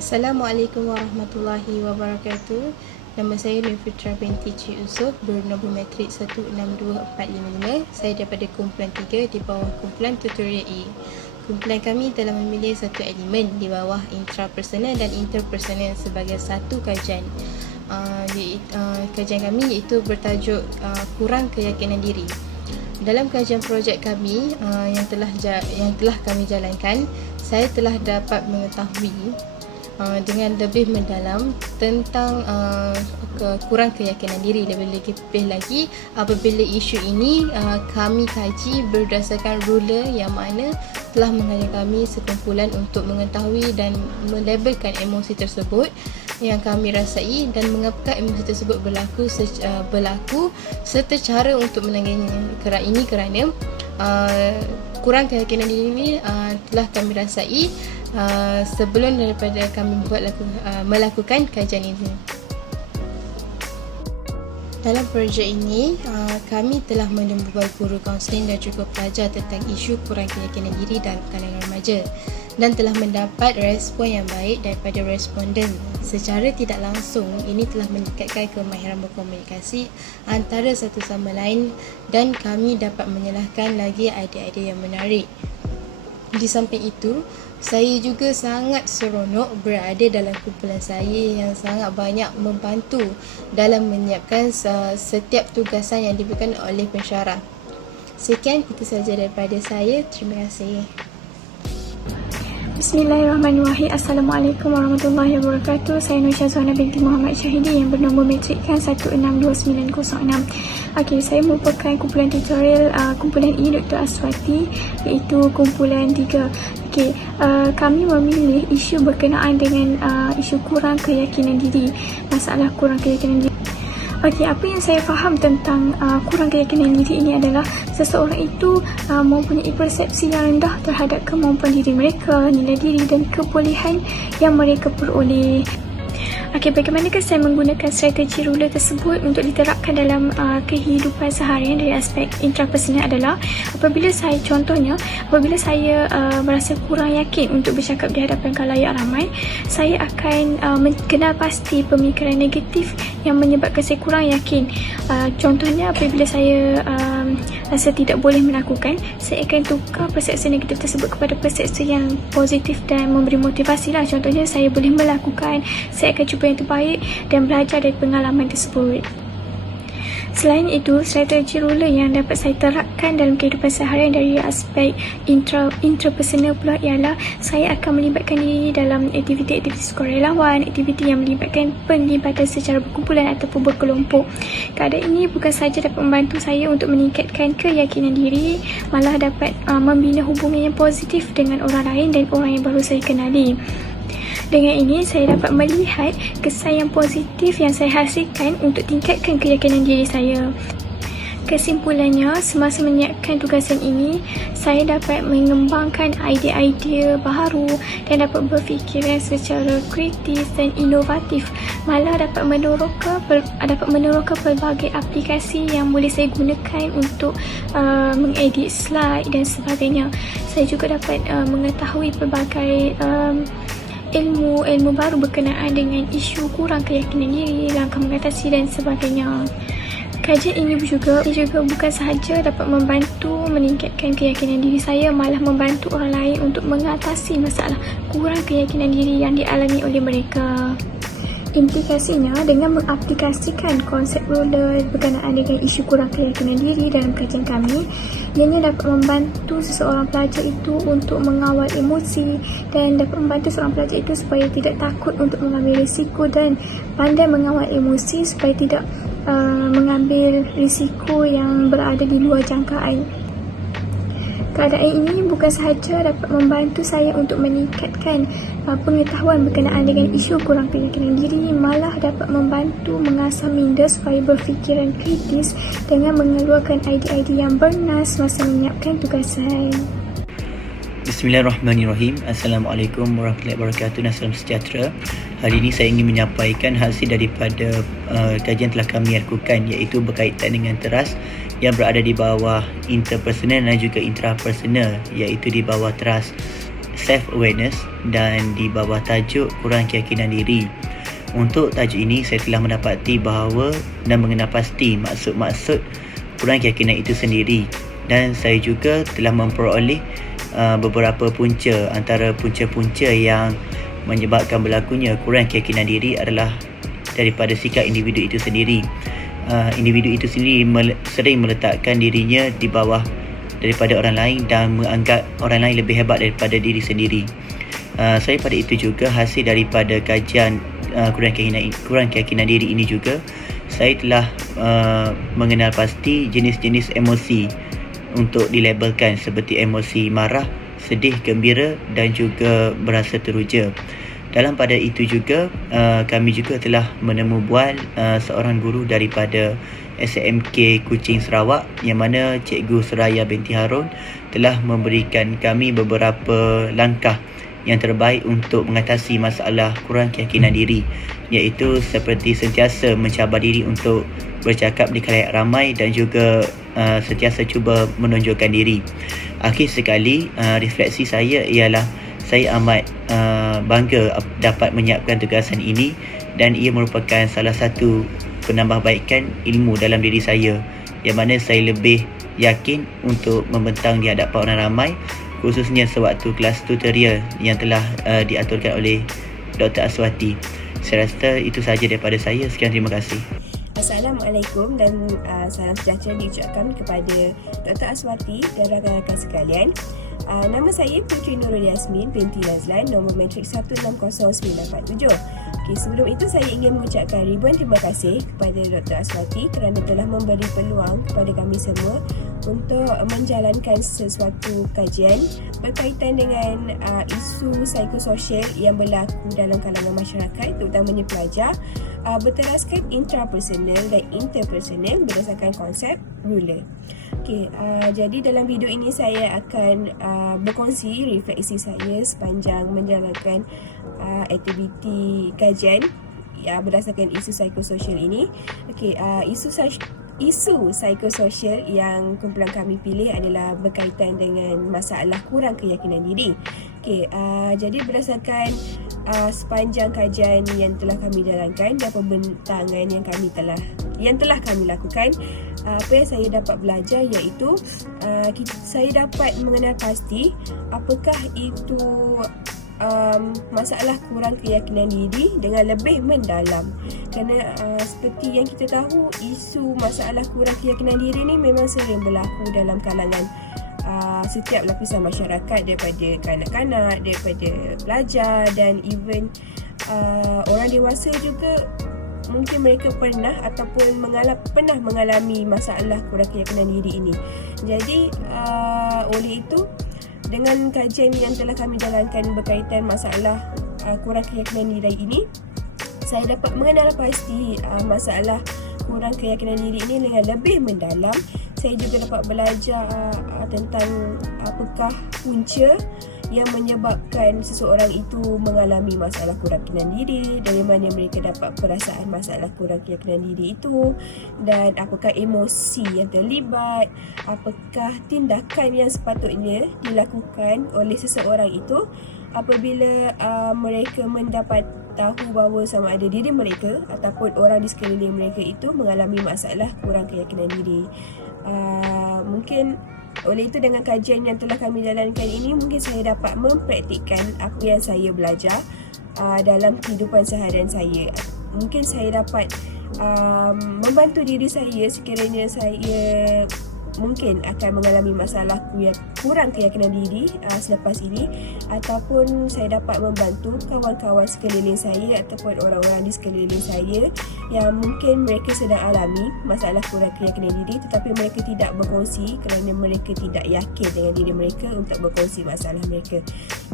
Assalamualaikum warahmatullahi wabarakatuh. Nama saya Nur Fitra binti Cik Yusof, bernombor matrik 162455. Saya daripada kumpulan 3 di bawah kumpulan tutorial E. Kumpulan kami telah memilih satu elemen di bawah intrapersonal dan interpersonal sebagai satu kajian. Kajian kami iaitu bertajuk kurang keyakinan diri. Dalam kajian projek kami yang telah kami jalankan, saya telah dapat mengetahui dengan lebih mendalam tentang kurang keyakinan diri. Lebih lagi apabila isu ini kami kaji berdasarkan ruler yang mana telah mengajar kami sekumpulan untuk mengetahui dan melabelkan emosi tersebut yang kami rasai dan mengapa emosi tersebut berlaku serta cara untuk menanganinya. Ini kerana kurang keyakinan diri ini telah kami rasai sebelum daripada kami melakukan kajian ini. Dalam projek ini, kami telah menemui guru kaunseling dan juga pelajar tentang isu kurang keyakinan diri dalam kalangan remaja dan telah mendapat respon yang baik daripada responden. Secara tidak langsung, ini telah meningkatkan kemahiran berkomunikasi antara satu sama lain dan kami dapat menyalahkan lagi idea-idea yang menarik. Di samping itu, saya juga sangat seronok berada dalam kumpulan saya yang sangat banyak membantu dalam menyiapkan setiap tugasan yang diberikan oleh pensyarah. Sekian itu sahaja daripada saya. Terima kasih. Bismillahirrahmanirrahim. Assalamualaikum warahmatullahi wabarakatuh. Saya Nur Syazwana binti Muhammad Syahidi yang bernombor matrikkan 162906. Okey, saya merupakan kumpulan tutorial kumpulan E Dr. Aswati, iaitu kumpulan 3. Okey, kami memilih isu berkenaan dengan isu kurang keyakinan diri. Masalah kurang keyakinan diri. Okey, apa yang saya faham tentang kurang keyakinan diri ini adalah seseorang itu mempunyai persepsi yang rendah terhadap kemampuan diri mereka, nilai diri dan kebolehan yang mereka peroleh. Okey, bagaimanakah saya menggunakan strategi ruler tersebut untuk diterapkan dalam kehidupan seharian dari aspek intrapersonal adalah apabila saya merasa kurang yakin untuk bercakap di hadapan khalayak ramai, saya akan mengenal pasti pemikiran negatif yang menyebabkan saya kurang yakin. Contohnya apabila saya rasa tidak boleh melakukan, saya akan tukar persepsi negatif tersebut kepada persepsi yang positif dan memberi motivasi lah. Contohnya saya boleh melakukan, saya akan cuba yang terbaik dan belajar dari pengalaman tersebut. Selain itu, strategi ruler yang dapat saya terapkan dalam kehidupan seharian dari aspek intrapersonal pula ialah saya akan melibatkan diri dalam aktiviti-aktiviti sukarelawan, aktiviti yang melibatkan penglibatan secara berkumpulan ataupun berkelompok. Keadaan ini bukan sahaja dapat membantu saya untuk meningkatkan keyakinan diri, malah dapat membina hubungan yang positif dengan orang lain dan orang yang baru saya kenali. Dengan ini, saya dapat melihat kesan yang positif yang saya hasilkan untuk tingkatkan keyakinan diri saya. Kesimpulannya, semasa menyiapkan tugasan ini, saya dapat mengembangkan idea-idea baharu dan dapat berfikiran secara kritis dan inovatif. Malah dapat meneroka pelbagai aplikasi yang boleh saya gunakan untuk mengedit slide dan sebagainya. Saya juga dapat mengetahui pelbagai ilmu baru berkenaan dengan isu kurang keyakinan diri, langkah mengatasi dan sebagainya. Kajian ini juga bukan sahaja dapat membantu meningkatkan keyakinan diri saya, malah membantu orang lain untuk mengatasi masalah kurang keyakinan diri yang dialami oleh mereka. Implikasinya, dengan mengaplikasikan konsep ruler berkenaan dengan isu kurang keyakinan diri dalam kajian kami, ianya dapat membantu seseorang pelajar itu untuk mengawal emosi dan dapat membantu seorang pelajar itu supaya tidak takut untuk mengambil risiko dan pandai mengawal emosi supaya tidak mengambil risiko yang berada di luar jangkaan. Keadaan ini bukan sahaja dapat membantu saya untuk meningkatkan pengetahuan berkenaan dengan isu kurang keyakinan diri, malah dapat membantu mengasah minda supaya berfikiran kritis dengan mengeluarkan idea-idea yang bernas masa menyiapkan tugasan. Bismillahirrahmanirrahim. Assalamualaikum warahmatullahi wabarakatuh dan salam sejahtera. Hari ini saya ingin menyampaikan hasil daripada kajian telah kami lakukan, iaitu berkaitan dengan teras yang berada di bawah interpersonal dan juga intrapersonal, iaitu di bawah teras self-awareness dan di bawah tajuk kurang keyakinan diri. Untuk tajuk ini, saya telah mendapati bahawa dan mengenal pasti maksud-maksud kurang keyakinan itu sendiri, dan saya juga telah memperoleh beberapa punca. Antara punca-punca yang menyebabkan berlakunya kurang keyakinan diri adalah daripada sikap individu itu sendiri. Individu itu sendiri sering meletakkan dirinya di bawah daripada orang lain dan menganggap orang lain lebih hebat daripada diri sendiri. Selain pada itu juga, hasil daripada kajian kurang keyakinan diri ini juga, saya telah mengenal pasti jenis-jenis emosi untuk dilabelkan, seperti emosi marah, sedih, gembira dan juga berasa teruja. Dalam pada itu juga, kami juga telah menemu bual seorang guru daripada SMK Kuching Sarawak, yang mana Cikgu Suraya binti Harun telah memberikan kami beberapa langkah yang terbaik untuk mengatasi masalah kurang keyakinan diri, iaitu seperti sentiasa mencabar diri untuk bercakap di khalayak ramai dan juga sentiasa cuba menonjolkan diri. Akhir sekali, refleksi saya ialah saya amat bangga dapat menyiapkan tugasan ini, dan ia merupakan salah satu penambahbaikan ilmu dalam diri saya, yang mana saya lebih yakin untuk membentang di hadapan orang ramai, khususnya sewaktu kelas tutorial yang telah diaturkan oleh Dr. Aswati. Saya rasa itu sahaja daripada saya. Sekian, terima kasih. Assalamualaikum dan salam sejahtera diucapkan kepada Dr. Aswati dan rakan-rakan sekalian. Nama saya Putri Nurul Yasmin binti Razlan, nombor matrik 160947. Sebelum itu saya ingin mengucapkan ribuan terima kasih kepada Dr. Aswati kerana telah memberi peluang kepada kami semua untuk menjalankan sesuatu kajian berkaitan dengan isu psikososial yang berlaku dalam kalangan masyarakat, terutamanya pelajar, berteraskan intrapersonal dan interpersonal berdasarkan konsep ruler. Jadi dalam video ini saya akan berkongsi refleksi saya sepanjang menjalankan aktiviti kajian berdasarkan isu psikososial ini. Isu psikososial yang kumpulan kami pilih adalah berkaitan dengan masalah kurang keyakinan diri. Jadi berdasarkan sepanjang kajian yang telah kami jalankan dan pembentangan yang telah kami lakukan, apa yang saya dapat belajar iaitu saya dapat mengenal pasti apakah itu masalah kurang keyakinan diri dengan lebih mendalam. Kerana seperti yang kita tahu, isu masalah kurang keyakinan diri ni memang sering berlaku dalam kalangan setiap lapisan masyarakat, daripada kanak-kanak, daripada pelajar dan even orang dewasa juga. Mungkin mereka pernah ataupun pernah mengalami masalah kurang keyakinan diri ini. Jadi oleh itu, dengan kajian yang telah kami jalankan berkaitan masalah kurang keyakinan diri ini, saya dapat mengenal pasti masalah kurang keyakinan diri ini dengan lebih mendalam. Saya juga dapat belajar tentang apakah punca yang menyebabkan seseorang itu mengalami masalah kurang keyakinan diri, dari mana mereka dapat perasaan masalah kurang keyakinan diri itu, dan apakah emosi yang terlibat, apakah tindakan yang sepatutnya dilakukan oleh seseorang itu apabila mereka mendapat tahu bahawa sama ada diri mereka ataupun orang di sekeliling mereka itu mengalami masalah kurang keyakinan diri. Mungkin oleh itu, dengan kajian yang telah kami jalankan ini, mungkin saya dapat mempraktikkan apa yang saya belajar dalam kehidupan seharian saya. Mungkin saya dapat membantu diri saya sekiranya saya mungkin akan mengalami masalah kurang keyakinan diri selepas ini, ataupun saya dapat membantu kawan-kawan sekeliling saya ataupun orang-orang di sekeliling saya yang mungkin mereka sedang alami masalah kurang keyakinan diri tetapi mereka tidak berkongsi kerana mereka tidak yakin dengan diri mereka untuk berkongsi masalah mereka.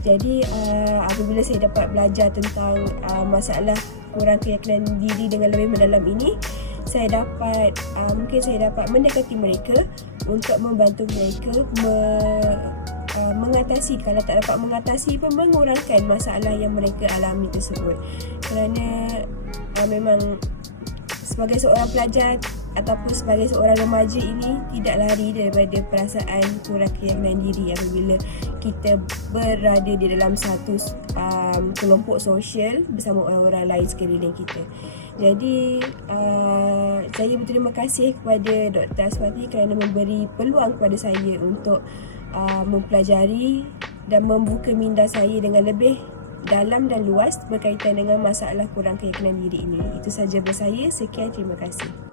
Jadi apabila saya dapat belajar tentang masalah kurang keyakinan diri dengan lebih mendalam ini, saya dapat mungkin saya dapat mendekati mereka untuk membantu mereka mengatasi, kalau tak dapat mengatasi pun mengurangkan masalah yang mereka alami tersebut. Kerana memang sebagai seorang pelajar ataupun sebagai seorang remaja ini tidak lari daripada perasaan kurang keyakinan diri apabila kita berada di dalam satu kelompok sosial bersama orang-orang lain sekeliling kita. Jadi saya berterima kasih kepada Dr. Aswati kerana memberi peluang kepada saya untuk mempelajari dan membuka minda saya dengan lebih dalam dan luas berkaitan dengan masalah kurang keyakinan diri ini. Itu saja dari saya. Sekian, terima kasih.